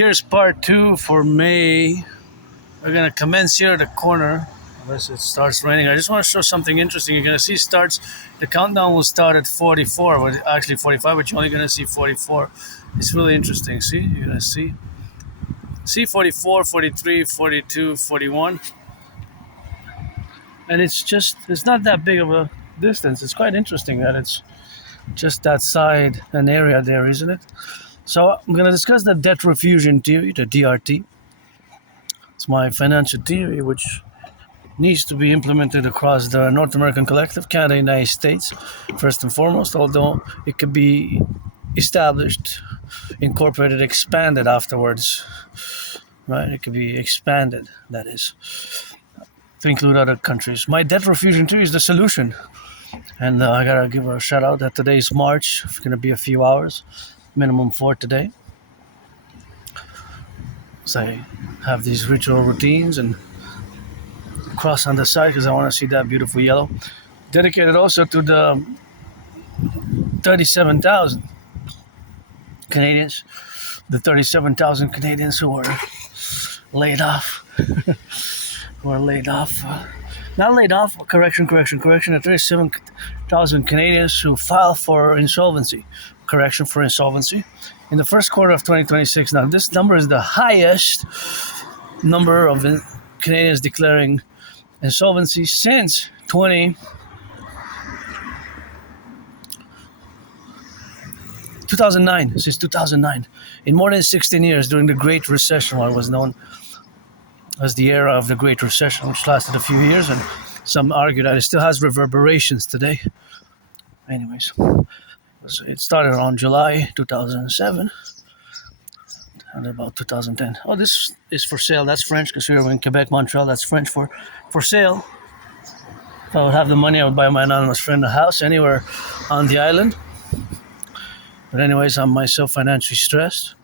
Here's part 2 for May. We're gonna commence here at the corner unless it starts raining. I just want to show something interesting. You're gonna see the countdown will start at 44, but actually 45, but you're only gonna see 44. It's really interesting. See, you're gonna see 44, 43, 42, 41. And it's not that big of a distance. It's quite interesting that it's just that side and area there, isn't it? So I'm going to discuss the debt refusion theory, the DRT. It's my financial theory, which needs to be implemented across the North American Collectif, Canada, United States, first and foremost, although it could be established, incorporated, expanded afterwards, right? It could be expanded, that is, to include other countries. My debt refusion theory is the solution. And I gotta give a shout out that today's March. It's gonna be a few hours, minimum 4 today. So I have these ritual routines and cross on the side because I want to see that beautiful yellow. Dedicated also to the 37,000 Canadians, the 37,000 Canadians who were laid off. Not laid off, correction. The 37,000 Canadians who filed for insolvency. Correction, for insolvency. In the first quarter of 2026. Now, this number is the highest number of Canadians declaring insolvency since 2009. Since 2009. In more than 16 years, during the Great Recession, what was known as the era of the Great Recession, which lasted a few years, and some argue that it still has reverberations today. Anyways, it started around July 2007 and about 2010. Oh, this is for sale. That's French because we're in Quebec, Montreal. That's French for sale. If I would have the money, I would buy my anonymous friend a house anywhere on the island. But anyways, I'm myself financially stressed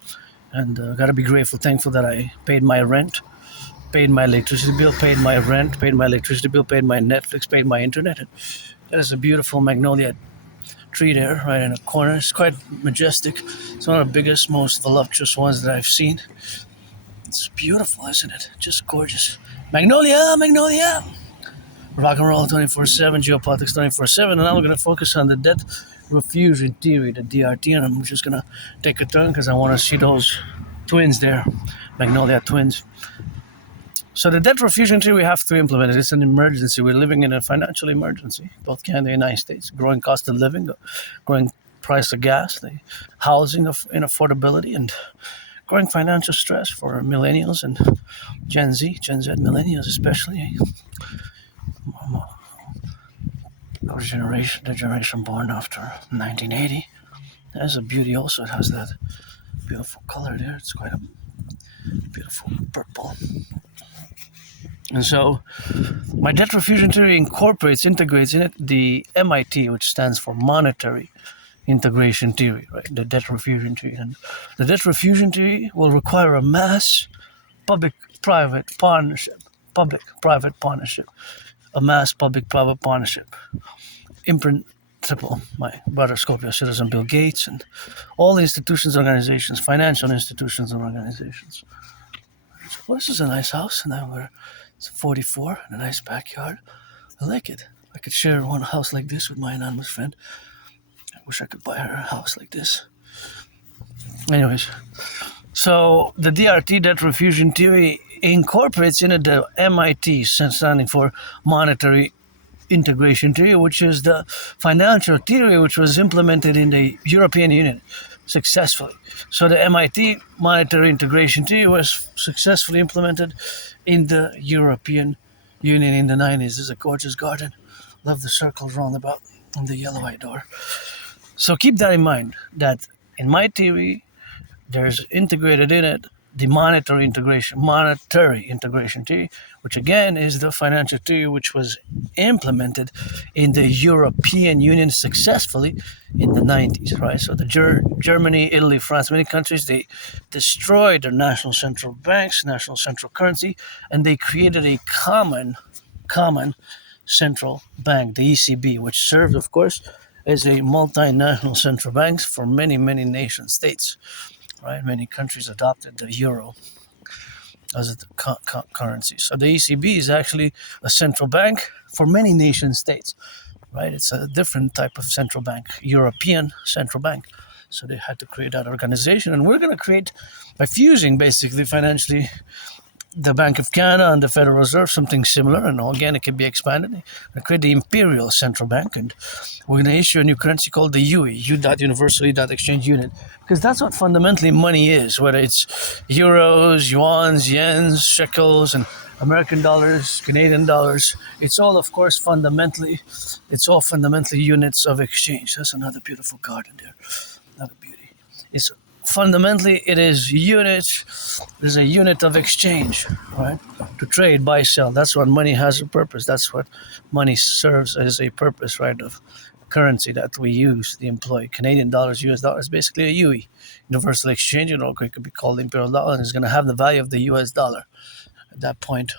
and gotta be grateful, thankful that I paid my rent, paid my electricity bill, paid my rent, paid my electricity bill, paid my Netflix, paid my internet. And that is a beautiful magnolia tree there, right in the corner. It's quite majestic. It's one of the biggest, most voluptuous ones that I've seen. It's beautiful, isn't it? Just gorgeous. Magnolia! Rock and roll 24/7, geopolitics 24/7, and now we're going to focus on the debt refusion theory, the DRT, and I'm just going to take a turn because I want to see those twins there, magnolia twins. So the debt refusion theory, we have to implement it. It's an emergency. We're living in a financial emergency, both Canada and the United States. Growing cost of living, growing price of gas, the housing inaffordability, and growing financial stress for millennials and Gen Z millennials especially. The generation born after 1980. There's a beauty also. It has that beautiful color there. It's quite a beautiful purple. And so my debt refusion theory integrates in it the MIT, which stands for monetary integration theory, right? The debt refusion theory. And the debt refusion theory will require a mass public-private partnership. A mass public-private partnership. In principle, my brother Scorpio citizen Bill Gates and all the institutions, organizations, financial institutions and organizations. So this is a nice house, and now it's 44 and a nice backyard. I like it. I could share one house like this with my anonymous friend. I wish I could buy her a house like this. Anyways, so the DRT, debt refusion theory, incorporates in it the MIT, standing for monetary integration theory, which is the financial theory which was implemented in the European Union successfully. So the MIT monetary integration theory was successfully implemented in the European Union in the 90s. This is a gorgeous garden. Love the circles roundabout and the yellow white door. So keep that in mind, that in my theory, there's integrated in it the monetary integration theory, which again is the financial theory which was implemented in the European Union successfully in the 90s, right? So the Germany, Italy, France, many countries, they destroyed their national central banks, national central currency, and they created a common central bank, the ECB, which served, of course, as a multinational central bank for many, many nation states. right? Many countries adopted the euro as a currency. So the ECB is actually a central bank for many nation states, right? It's a different type of central bank, European central bank. So they had to create that organization, and we're going to create, by fusing basically financially the Bank of Canada and the Federal Reserve, something similar, and again it can be expanded. We're going to create the Imperial Central Bank, and we're going to issue a new currency called the UE, U.Universal Exchange Unit, because that's what fundamentally money is, whether it's euros, yuans, yens, shekels, and American dollars, Canadian dollars. It's all, of course, fundamentally units of exchange. That's another beautiful garden there. Another beauty. It's fundamentally, it is there's a unit of exchange, right? To trade, buy, sell. That's what money has a purpose. That's what money serves as a purpose, right? Of currency that we use, the employee. Canadian dollars, US dollars, basically a UE, universal exchange, or it could be called the imperial dollar, and it's going to have the value of the US dollar at that point.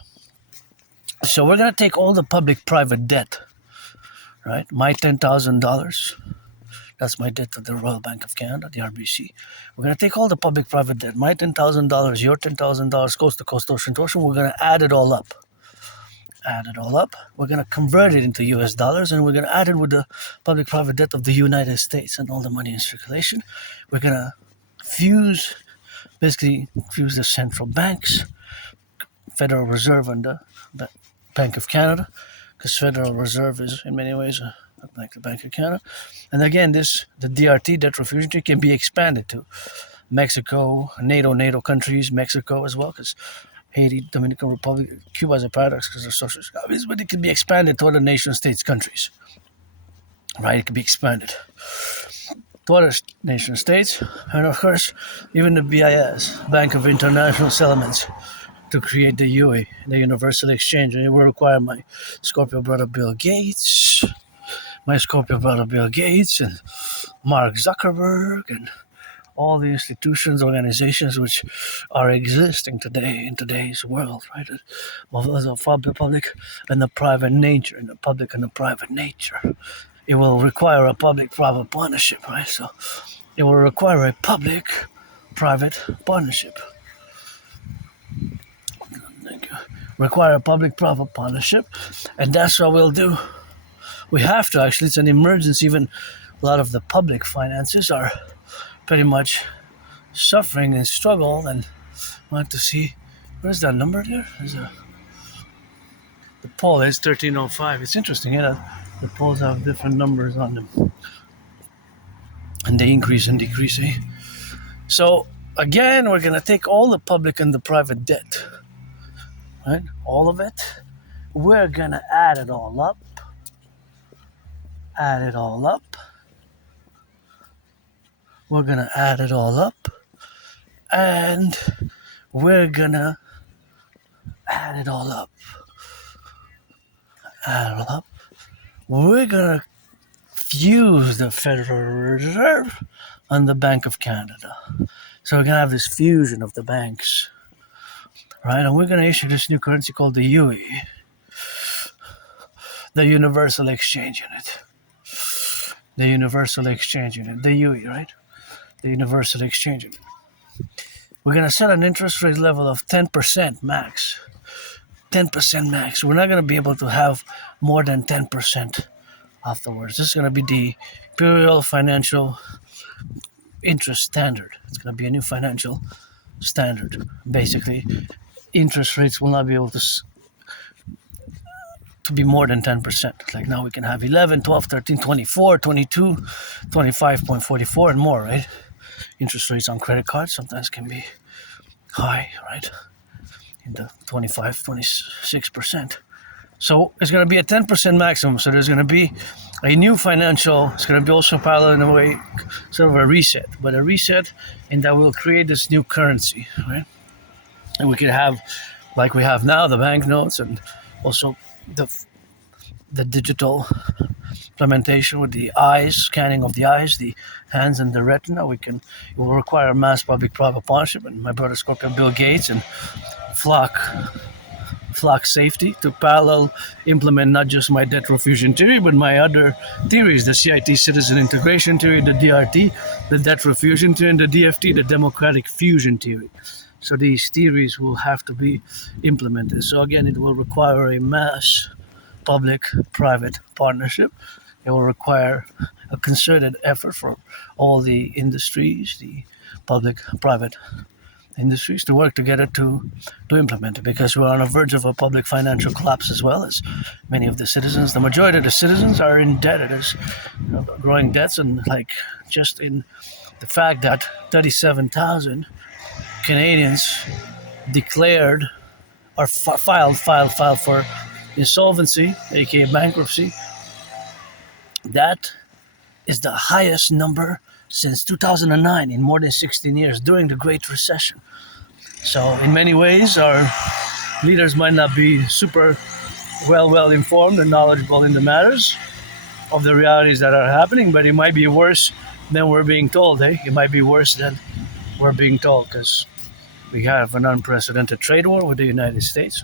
So we're going to take all the public-private debt, right? My $10,000. That's my debt to the Royal Bank of Canada, the RBC. We're going to take all the public-private debt. My $10,000, your $10,000, coast to coast, ocean to ocean. We're going to add it all up. We're going to convert it into US dollars, and we're going to add it with the public-private debt of the United States and all the money in circulation. We're going to fuse the central banks, Federal Reserve and the Bank of Canada, because Federal Reserve is in many ways like the Bank of Canada. And again, the DRT, debt refusion treaty, can be expanded to Mexico, NATO countries, Mexico as well, because Haiti, Dominican Republic, Cuba as a paradox because they're socialist countries, but it can be expanded to other nation states countries, right? It can be expanded to other nation states, and of course, even the BIS, Bank of International Settlements, to create the UE, the Universal Exchange. And it will require my Scorpio brother Bill Gates, and Mark Zuckerberg, and all the institutions, organizations which are existing today in today's world, right? As a public and the private nature, and the public and the private nature. It will require a public-private partnership, right? So it will require a public-private partnership. Require a public-private partnership, and that's what we'll do. We have to, actually. It's an emergency. Even a lot of the public finances are pretty much suffering and struggle, and I want to see, where's that number there? The poll is 1305. It's interesting, the polls have different numbers on them, and they increase and decrease. So again, we're going to take all the public and the private debt, right? All of it. We're going to add it all up. We're going to add it all up, and we're going to add it all up. We're going to fuse the Federal Reserve and the Bank of Canada. So we're going to have this fusion of the banks, right? And we're going to issue this new currency called the UE, the Universal Exchange Unit. The UE, right? The Universal Exchange Unit. We're going to set an interest rate level of 10% max. 10% max. We're not going to be able to have more than 10% afterwards. This is going to be the Imperial Financial Interest Standard. It's going to be a new financial standard. Basically, interest rates will not be able to be more than 10%. Like now we can have 11, 12, 13, 24, 22, 25.44 and more, right? Interest rates on credit cards sometimes can be high, right? In the 25, 26%. So it's going to be a 10% maximum. So there's going to be a new financial, it's going to be also parallel in a way, sort of a reset, but a reset in that we'll create this new currency, right? And we could have, like we have now, the banknotes, and also the digital implementation with the eyes, scanning of the eyes, the hands, and the retina. It will require mass public-private partnership, and my brother Scorpio Bill Gates and flock flock safety, to parallel implement not just my debt refusion theory, but my other theories, the CIT citizen integration theory, the DRT, the debt refusion theory, and the DFT, the democratic fusion theory. So these theories will have to be implemented. So again, it will require a mass public-private partnership. It will require a concerted effort from all the industries, the public-private industries, to work together to implement it, because we're on the verge of a public financial collapse as well as many of the citizens. The majority of the citizens are indebted as growing debts, and like just in the fact that 37,000 Canadians declared or filed for insolvency, aka bankruptcy. That is the highest number since 2009 in more than 16 years during the Great Recession. So in many ways, our leaders might not be super well informed and knowledgeable in the matters of the realities that are happening, but it might be worse than we're being told. It might be worse than we're being told, because we have an unprecedented trade war with the United States.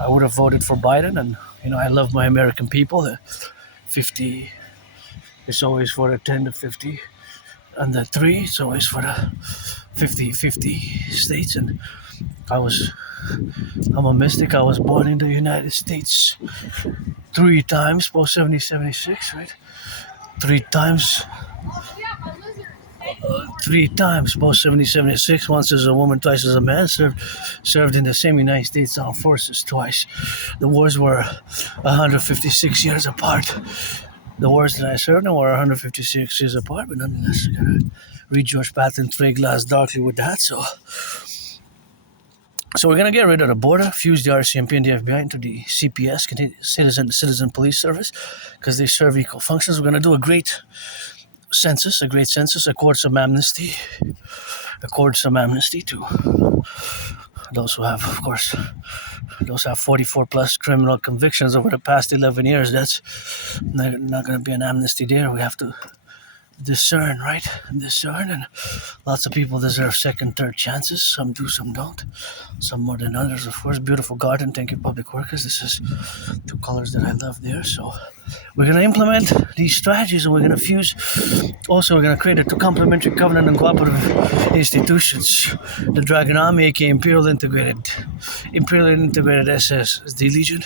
I would have voted for Biden, and I love my American people. The 50 is always for the 10 to 50, and the 3 is always for the 50 states. And I'm a mystic. I was born in the United States 3 times post 76, right? 3 times post 76. Once as a woman, twice as a man. Served in the same United States Armed Forces twice. The wars were 156 years apart. The wars that I served in were 156 years apart, but nonetheless, I gotta read George Patton, Trey Glass darkly with that. So we're gonna get rid of the border, fuse the RCMP and the FBI into the CPS, Citizen Police Service, because they serve equal functions. We're gonna do a great census, accord some amnesty to those who have, of course, 44 plus criminal convictions over the past 11 years. That's not going to be an amnesty there. We have to discern, right? And lots of people deserve second, third chances. Some do, some don't. Some more than others, of course. Beautiful garden. Thank you, public workers. This is 2 colors that I love there. So we're going to implement these strategies, and we're going to fuse. Also, we're going to create a 2 complementary covenant and cooperative institutions. The Dragon Army, aka Imperial Integrated SSD Legion,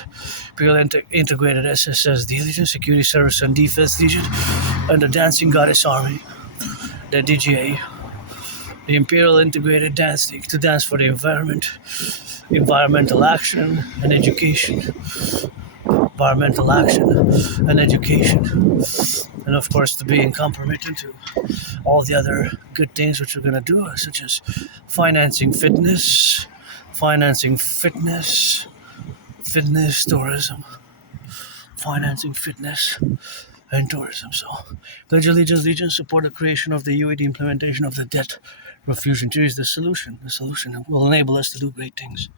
Imperial Integrated SSD Legion, Security Service and Defense Legion, and the Dancing Goddess Army, the DGA, the Imperial Integrated Dance League, to dance for the environment, environmental action and education. Environmental action and education. And of course, to be compromised to all the other good things which we're going to do, such as financing fitness, tourism, financing fitness and tourism. So, pledge allegiance, support the creation of the UAD, implementation of the debt refusion theory is the solution. The solution will enable us to do great things.